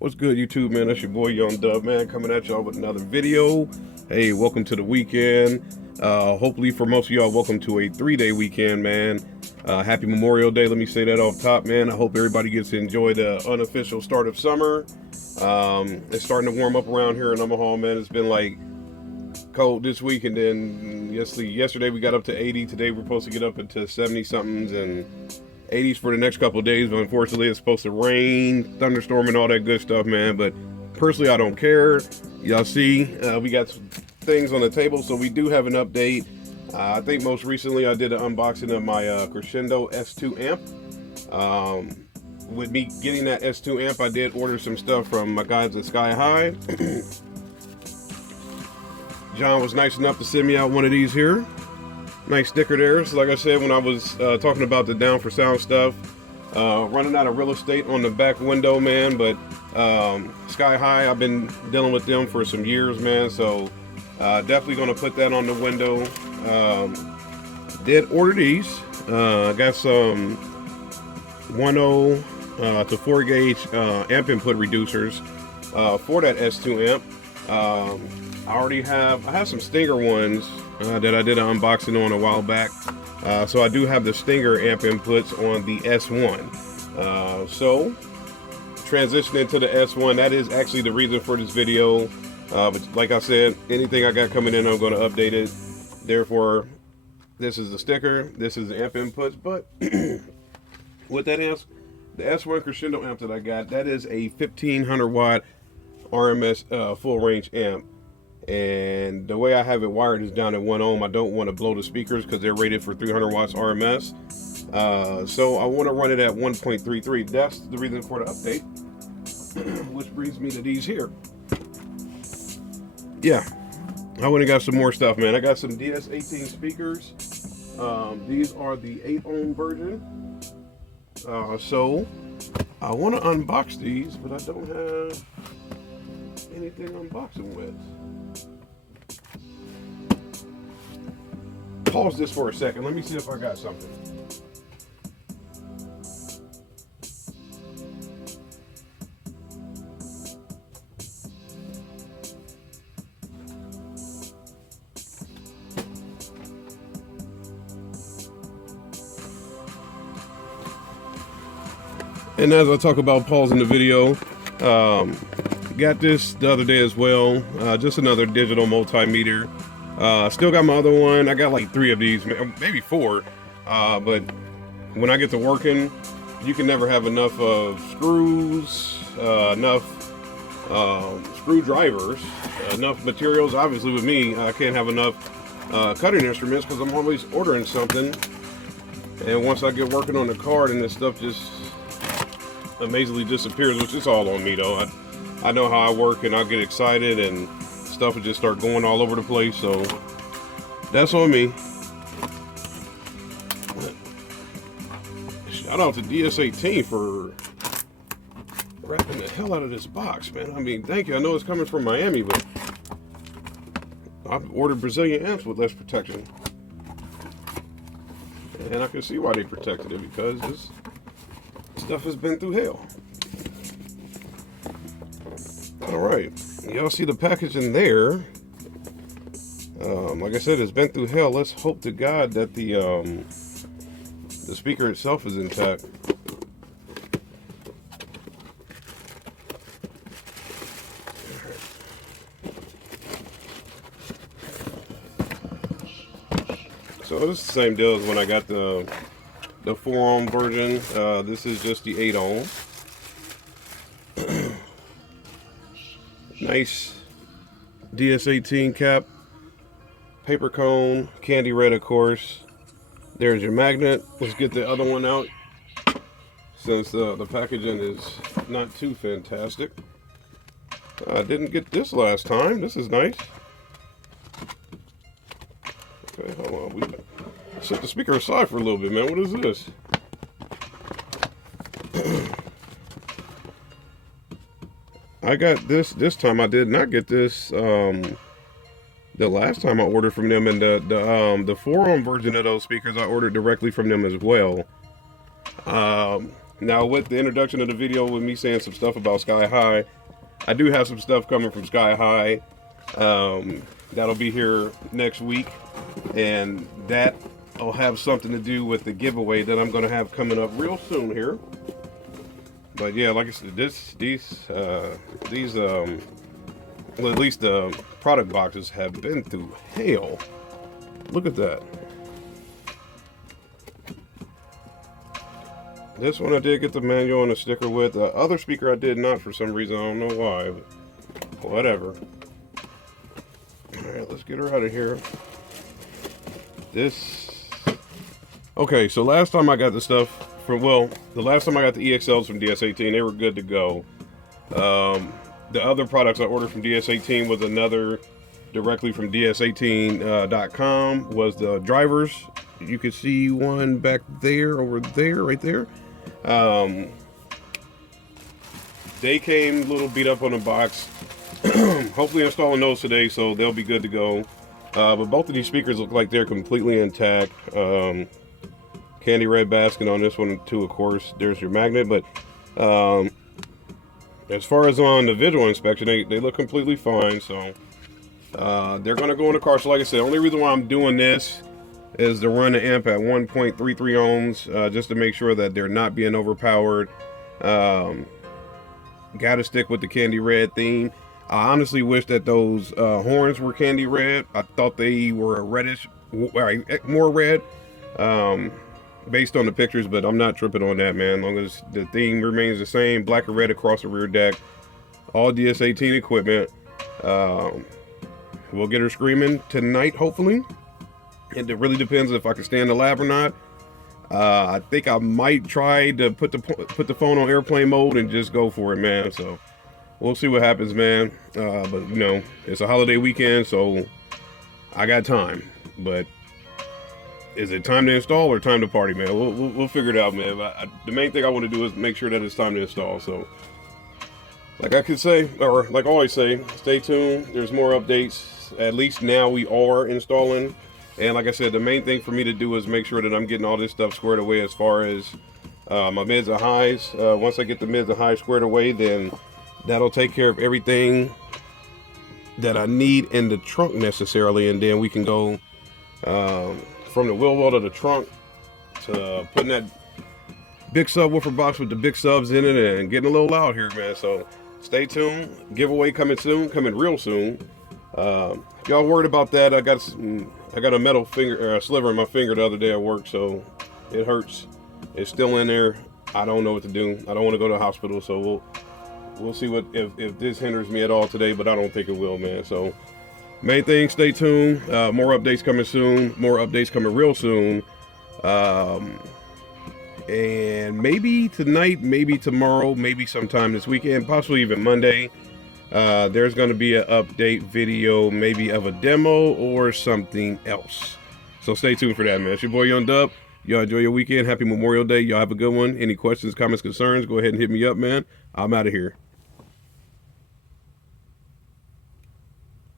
What's good, YouTube, man? That's your boy Young Dub, man, coming at y'all with another video. Hey, welcome to the weekend. Hopefully for most of y'all, welcome to a 3-day weekend, man. Happy Memorial Day. Let me say that off top, man. I hope everybody gets to enjoy the unofficial start of summer. It's starting to warm up around here in Omaha, man. It's been like cold this week, and then yesterday we got up to 80. Today we're supposed to get up into 70 somethings and 80s for the next couple of days, but unfortunately it's supposed to rain, thunderstorm, and all that good stuff, man. But personally, I don't care. Y'all see, we got some things on the table, so we do have an update. I think most recently I did an unboxing of my Crescendo S2 amp. With me getting that S2 amp, I did order some stuff from my guys at Sky High. John was nice enough to send me out one of these here. Nice sticker there. So like I said, when I was talking about the Down for Sound stuff, running out of real estate on the back window, man. But Sky High, I've been dealing with them for some years, man. So definitely going to put that on the window. Did order these. Got some 1.0 to 4 gauge amp input reducers for that S2 amp. I have some Stinger ones that I did an unboxing on a while back. So I do have the Stinger amp inputs on the S1. So transitioning to the S1, that is actually the reason for this video. But like I said, anything I got coming in, I'm going to update it. Therefore, this is the sticker, this is the amp inputs. But with that amp, the S1 Crescendo amp that I got, that is a 1500 watt RMS full range amp. And the way I have it wired is down at 1 ohm. I don't want to blow the speakers because they're rated for 300 watts RMS. So I want to run it at 1.33. That's the reason for the update. Which brings me to these here. Yeah, I went and got some more stuff, man. I got some DS18 speakers. These are the 8 ohm version. So I want to unbox these, but I don't have anything to unbox them with. Pause this for a second. Let me see if I got something. And as I talk about pausing the video, got this the other day as well. Just another digital multimeter. Still got my other one. I got like 3 of these, maybe 4. But when I get to working, you can never have enough of screws, enough screwdrivers, enough materials. Obviously with me, I can't have enough cutting instruments because I'm always ordering something. And once I get working on the card, and this stuff just amazingly disappears, which is all on me though. I know how I work, and I'll get excited and stuff will just start going all over the place, so that's on me. Shout out to DS18 for wrapping the hell out of this box, man. I mean, thank you. I know it's coming from Miami, but I've ordered Brazilian amps with less protection, and I can see why they protected it, because this stuff has been through hell. All right, y'all see the package in there. Like I said, it's been through hell. Let's hope to God that the speaker itself is intact. So it's the same deal as when I got the 4 ohm version. This is just the 8 ohm. Nice DS18 cap, paper cone, candy red, of course. There's your magnet. Let's get the other one out, since the packaging is not too fantastic. I didn't get this last time. This is nice. Okay, hold on. We set the speaker aside for a little bit, man. What is this? I got this time. I did not get this the last time I ordered from them, and the 4 ohm version of those speakers I ordered directly from them as well. Now with the introduction of the video, with me saying some stuff about Sky High, I do have some stuff coming from Sky High. That'll be here next week, and that'll have something to do with the giveaway that I'm going to have coming up real soon here. But yeah, like I said, well, at least the product boxes have been through hell. Look at that. This one I did get the manual and a sticker with. The other speaker I did not for some reason. I don't know why, but whatever. Alright, let's get her out of here. Okay, so last time I got the stuff from, well, the last time I got the EXLs from DS18, they were good to go. The other products I ordered from DS18 was another directly from DS18.com, was the drivers. You could see one back there, over there, right there. They came a little beat up on the box. Hopefully installing those today, so they'll be good to go. But both of these speakers look like they're completely intact. Candy red basket on this one too, of course. There's your magnet, but as far as on the visual inspection, they look completely fine. So they're gonna go in the car. So like I said, the only reason why I'm doing this is to run the amp at 1.33 ohms, just to make sure that they're not being overpowered. Gotta stick with the candy red theme. I honestly wish that those horns were candy red. I thought they were a reddish, more red, based on the pictures, but I'm not tripping on that, man. As long as the theme remains the same, black and red across the rear deck, all DS18 equipment. We'll get her screaming tonight, hopefully. And it really depends if I can stay in the lab or not. I think I might try to put the phone on airplane mode and just go for it, man. So we'll see what happens, man. But you know, it's a holiday weekend, so I got time. But is it time to install or time to party, man? We'll figure it out, man. The main thing I want to do is make sure that it's time to install. So, like I could say, or like I always say, stay tuned. There's more updates. At least now we are installing. And like I said, the main thing for me to do is make sure that I'm getting all this stuff squared away as far as my mids and highs. Once I get the mids and highs squared away, then that'll take care of everything that I need in the trunk necessarily. And then we can go from the wheel well to the trunk to putting that big subwoofer box with the big subs in it and getting a little loud here, man. So stay tuned. Giveaway coming soon, coming real soon. If y'all worried about that, I got a metal finger, sliver in my finger the other day at work, so it hurts. It's still in there. I don't know what to do. I don't want to go to the hospital, so we'll see what if this hinders me at all today, but I don't think it will, man. So main thing, stay tuned. More updates coming soon. More updates coming real soon. And maybe tonight, maybe tomorrow, maybe sometime this weekend, possibly even Monday. There's going to be an update video, maybe of a demo or something else. So stay tuned for that, man. It's your boy Young Dub. Y'all enjoy your weekend. Happy Memorial Day. Y'all have a good one. Any questions, comments, concerns, go ahead and hit me up, man. I'm out of here.